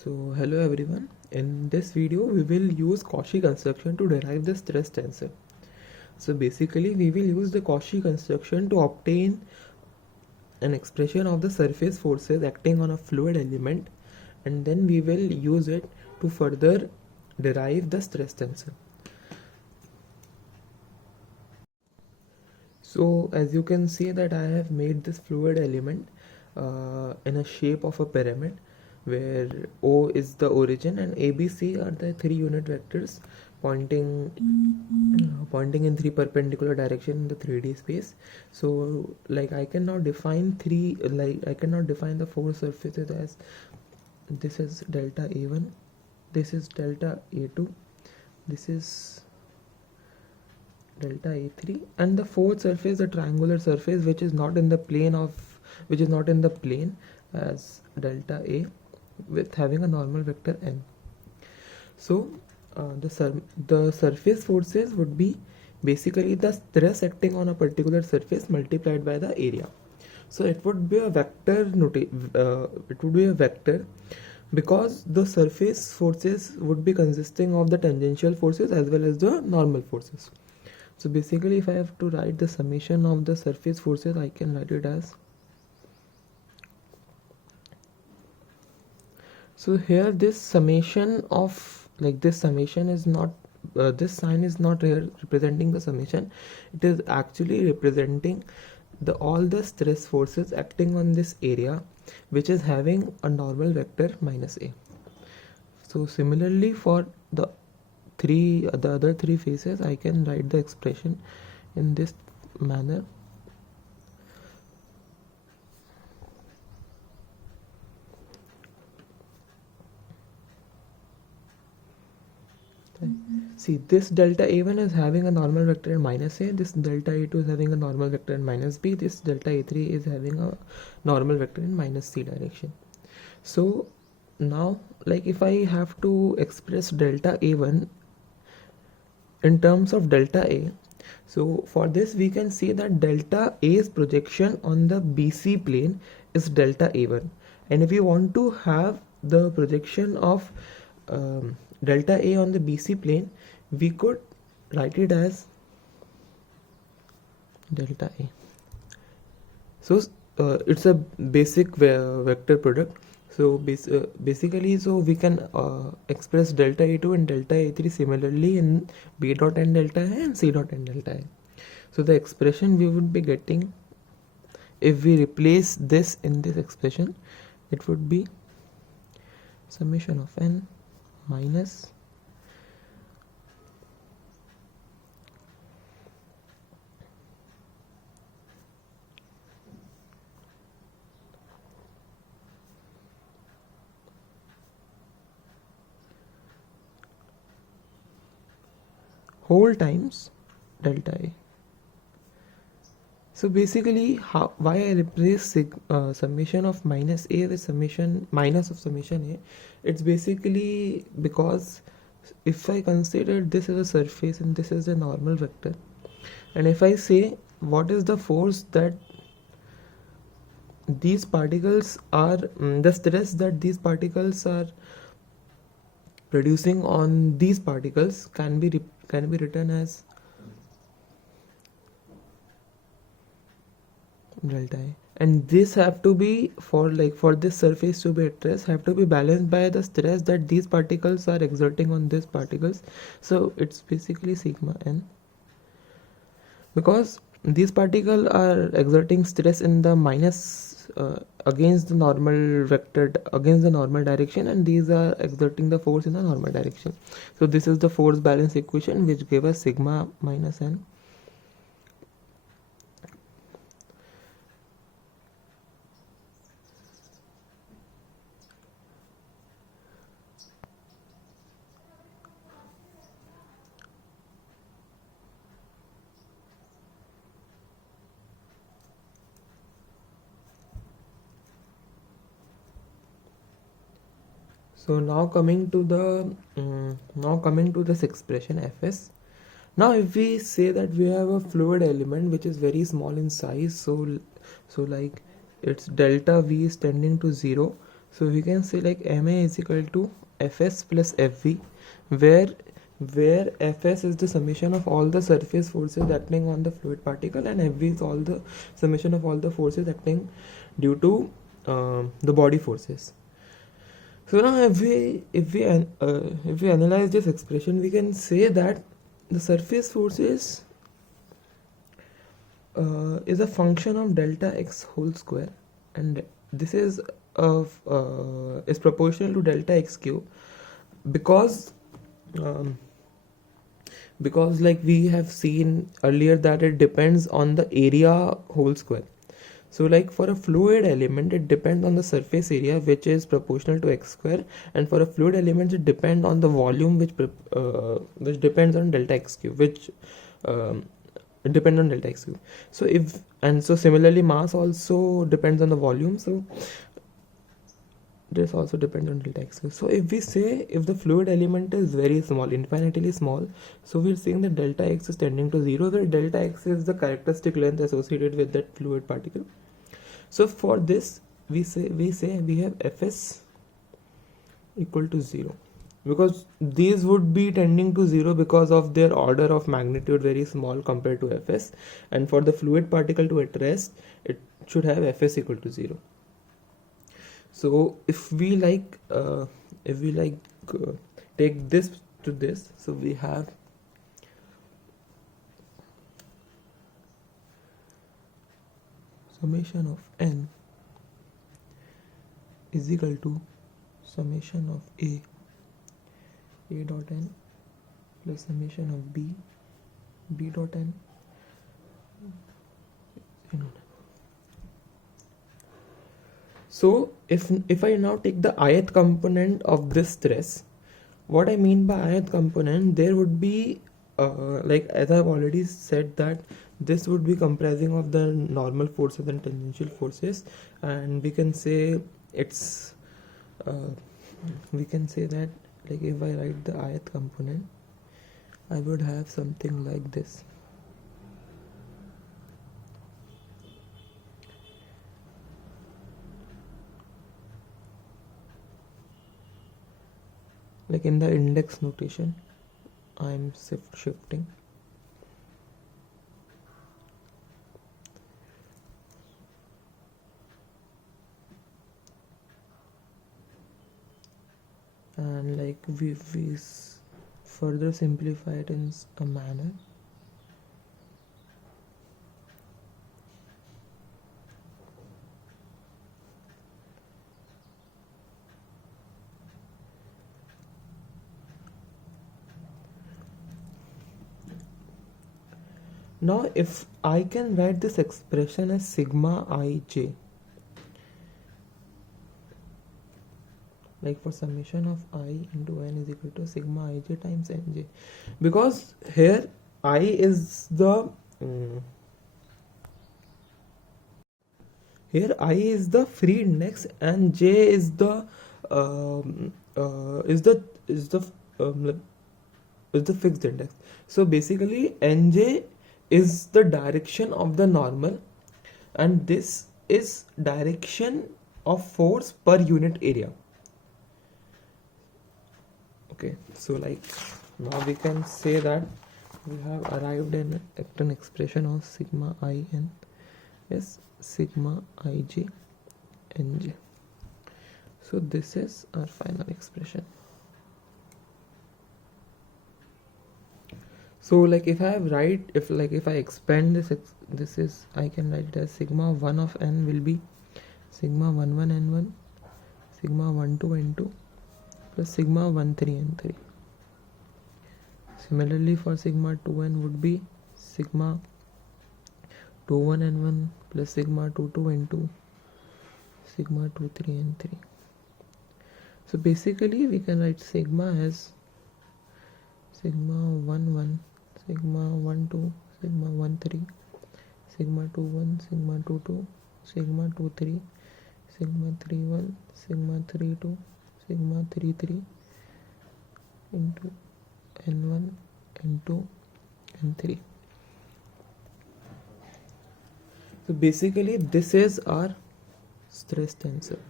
So hello everyone. In this video we will use Cauchy construction to derive the stress tensor. So basically we will use the Cauchy construction to obtain an expression of the surface forces acting on a fluid element, and then we will use it to further derive the stress tensor. So as you can see that I have made this fluid element in a shape of a pyramid, where O is the origin and ABC are the three unit vectors pointing in three perpendicular direction in the 3D space. So like I can now define the four surfaces as this is delta A1, this is delta A2, this is delta A3, and the fourth surface, the triangular surface, which is not in the plane as delta A, with having a normal vector n. So the surface forces would be basically the stress acting on a particular surface multiplied by the area. So it would be a vector because the surface forces would be consisting of the tangential forces as well as the normal forces. So basically if I have to write the summation of the surface forces, I can write it as, so here this summation is not, this sign is not here representing the summation. It is actually representing all the stress forces acting on this area, which is having a normal vector minus a. So similarly for the other three faces, I can write the expression in this manner. See, this delta A1 is having a normal vector in minus a, this delta A2 is having a normal vector in minus b, this delta A3 is having a normal vector in minus c direction. So now, like if I have to express delta A1 in terms of delta A, so for this we can see that delta A's projection on the BC plane is delta A1, and if we want to have the projection of delta A on the BC plane, we could write it as delta A. So it's a basic vector product. So basically, so we can express delta A2 and delta A3 similarly in B dot n delta A and C dot n delta A. So the expression we would be getting, if we replace this in this expression, it would be summation of n minus whole times delta A. So basically, why I replace summation of minus a with minus of summation a, it's basically because if I consider this as a surface and this is a normal vector, and if I say what is the force that these particles are, the stress that these particles are producing on these particles can be written as delta A, and this have to be for this surface to be at rest, have to be balanced by the stress that these particles are exerting on these particles. So it's basically sigma n, because these particles are exerting stress in the minus against the normal vector, against the normal direction, and these are exerting the force in the normal direction. So this is the force balance equation which gave us sigma minus n. So now coming to this expression Fs. Now if we say that we have a fluid element which is very small in size, so like its delta V is tending to 0, So we can say like ma is equal to fs plus fv, where fs is the summation of all the surface forces acting on the fluid particle, and fv is all the summation of all the forces acting due to the body forces. So now if we analyze this expression, we can say that the surface forces is a function of delta x whole square, and this is proportional to delta x cube, because um, like we have seen earlier that it depends on the area whole square. So like for a fluid element, it depends on the surface area, which is proportional to x square, and for a fluid element it depends on the volume, which depends on delta x cube, which um, depend on delta x cube. So similarly mass also depends on the volume, so this also depends on delta x cube. So if we say if the fluid element is very small, infinitely small, so we're saying that delta x is tending to 0, where delta x is the characteristic length associated with that fluid particle. So for this we say we have fs equal to 0, because these would be tending to 0 because of their order of magnitude very small compared to fs, and for the fluid particle to at rest, it should have fs equal to 0. So if we take this to this, so we have summation of n is equal to summation of a dot n plus summation of b dot n. So if I now take the ith component of this stress, what I mean by ith component, there would be like as I've already said, that this would be comprising of the normal forces and tangential forces, and we can say it's we can say that, like if I write the ith component, I would have something like this. Like in the index notation, I'm shifting. And like we further simplify it in a manner. Now if I can write this expression as sigma ij, like for summation of I into n is equal to sigma ij times nj, because here I is the here I is the free index and j is the fixed index. So basically nj is the direction of the normal, and this is direction of force per unit area. Okay, so like now we can say that we have arrived at an expression of sigma I n is sigma ij nj. So this is our final expression. So like if I expand this is, I can write it as sigma 1 of n will be sigma 1 1 n1 sigma 1 2 n2 plus sigma 1 3 n3. Similarly for sigma 2n would be sigma 2 1 n1 plus sigma 2 2 n2 sigma 2 3 n3. So basically we can write sigma as sigma 1 1 sigma 1 2 sigma 1 3 sigma 2 1 sigma 2 2 sigma 2 3 sigma 3 1 sigma 3 2 sigma 3 3 into n1 n2 n3. So basically this is our stress tensor.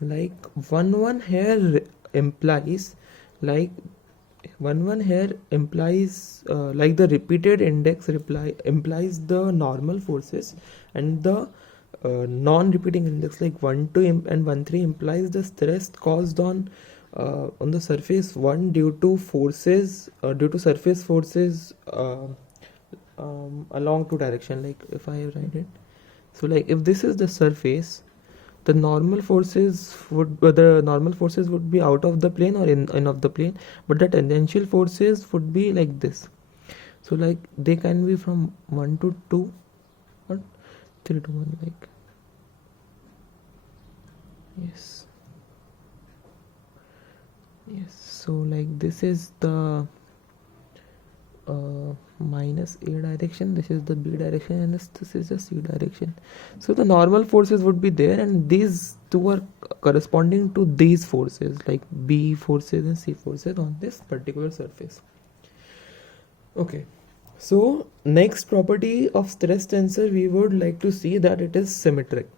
like 1 here implies like 1 here implies like the repeated index implies the normal forces, and the non-repeating index like 1 2 and 1 3 implies the stress caused on the surface 1 due to forces due to surface forces along two direction. Like if I write it, so like if this is the surface, the normal forces would be out of the plane or in of the plane, but the tangential forces would be like this. So like they can be from 1 to 2 or 3 to 1, like yes. So like this is the minus A direction, this is the B direction, and this is the C direction. So the normal forces would be there, and these two are corresponding to these forces, like B forces and C forces on this particular surface. Okay, so next property of stress tensor, we would like to see that it is symmetric.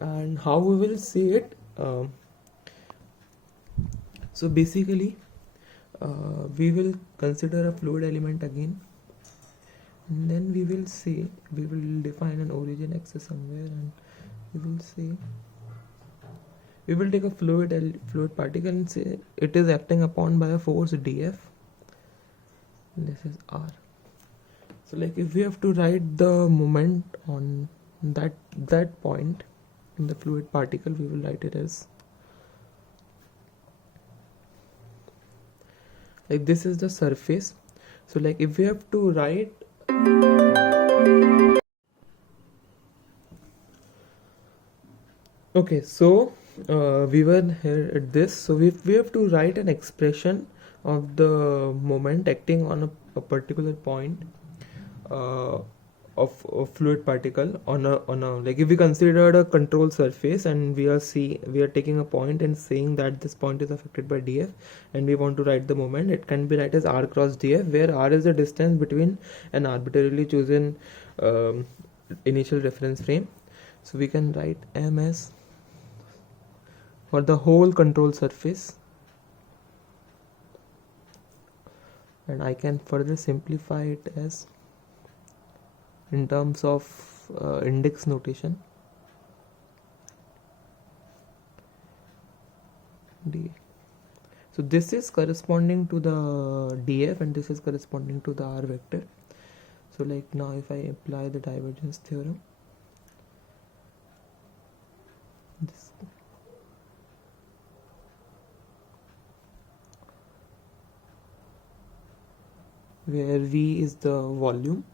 And how we will see it? So basically we will consider a fluid element again, and then we will define an origin axis somewhere, and we will take a fluid particle and say it is acting upon by a force dF. This is R. So like if we have to write the moment on that point in the fluid particle, we will write it as like this is the surface. So like if we have to write okay, so we were here at this, so we have to write an expression of the moment acting on a particular point of a fluid particle on a like if we considered a control surface, and we are taking a point and saying that this point is affected by dF, and we want to write the moment. It can be write as r cross dF, where r is the distance between an arbitrarily chosen initial reference frame. So we can write m as for the whole control surface, and I can further simplify it as in terms of index notation d. So this is corresponding to the dF, and this is corresponding to the r vector. So like now if I apply the divergence theorem, this where V is the volume,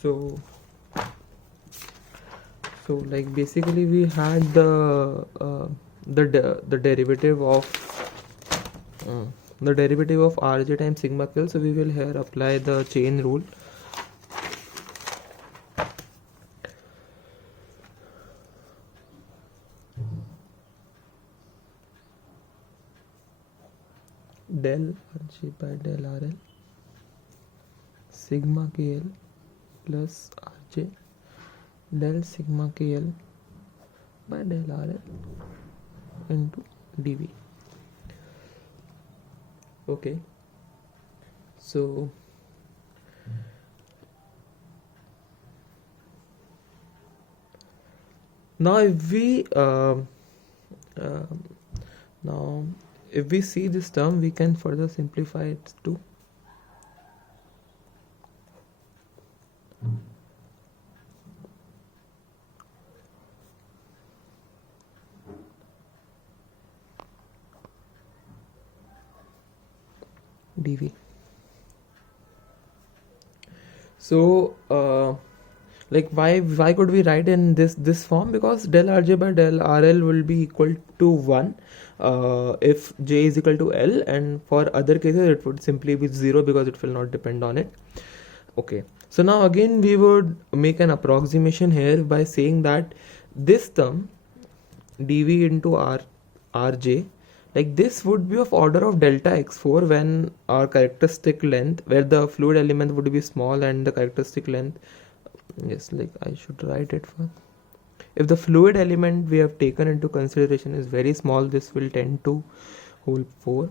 so like basically we had the derivative of Rj times sigma KL. So we will here apply the chain rule. Del Rj by del RL sigma KL plus Rj del sigma KL by del RL into dV. Okay, so now if we see this term, we can further simplify it to dV. So like why could we write in this form? Because del Rj by del RL will be equal to 1 if J is equal to L, and for other cases it would simply be 0 because it will not depend on it. Okay, so now again we would make an approximation here by saying that this term dV into Rj Like this would be of order of delta x4 when our characteristic length, where the fluid element would be small and the characteristic length, yes, like I should write it for. If the fluid element we have taken into consideration is very small, this will tend to whole 4,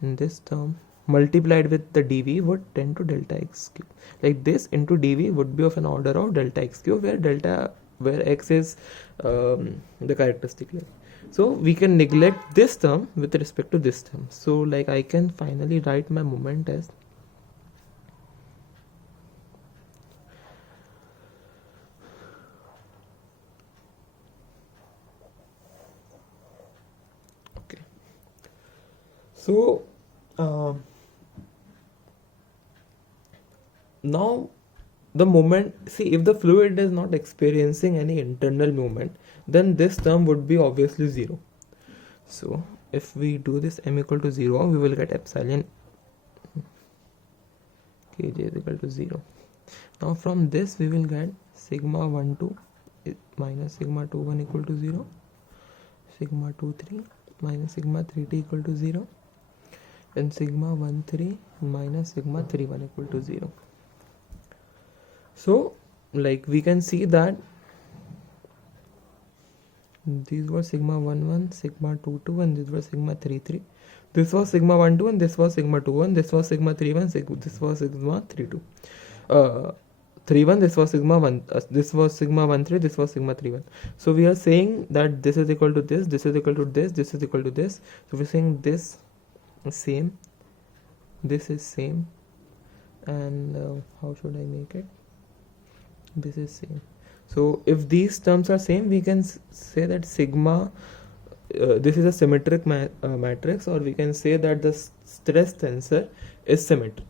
and this term multiplied with the dv would tend to delta x cube. Like this into dv would be of an order of delta x cube, where x is the characteristic length. So we can neglect this term with respect to this term. So like I can finally write my moment as okay. So now the moment, see, if the fluid is not experiencing any internal movement, then this term would be obviously 0. So if we do this m equal to 0, we will get epsilon kj is equal to 0. Now from this we will get sigma 1 2 minus sigma 2 1 equal to 0, sigma 2 3 minus sigma 3 t equal to 0, and sigma 1 3 minus sigma 3 1 equal to 0. So like we can see that these were sigma 1 1, sigma 2 2, and these were sigma 3 3. This was sigma 1 2, and this was sigma 2 1. This was sigma 3 1. This was sigma 3 2. 3 1. This was sigma 1. This was sigma 1 3. This was sigma 3 1. So we are saying that this is equal to this. This is equal to this. This is equal to this. So we're saying this is same. This is same. And how should I make it? This is same. So if these terms are same, we can say that sigma, this is a symmetric matrix, or we can say that the stress tensor is symmetric.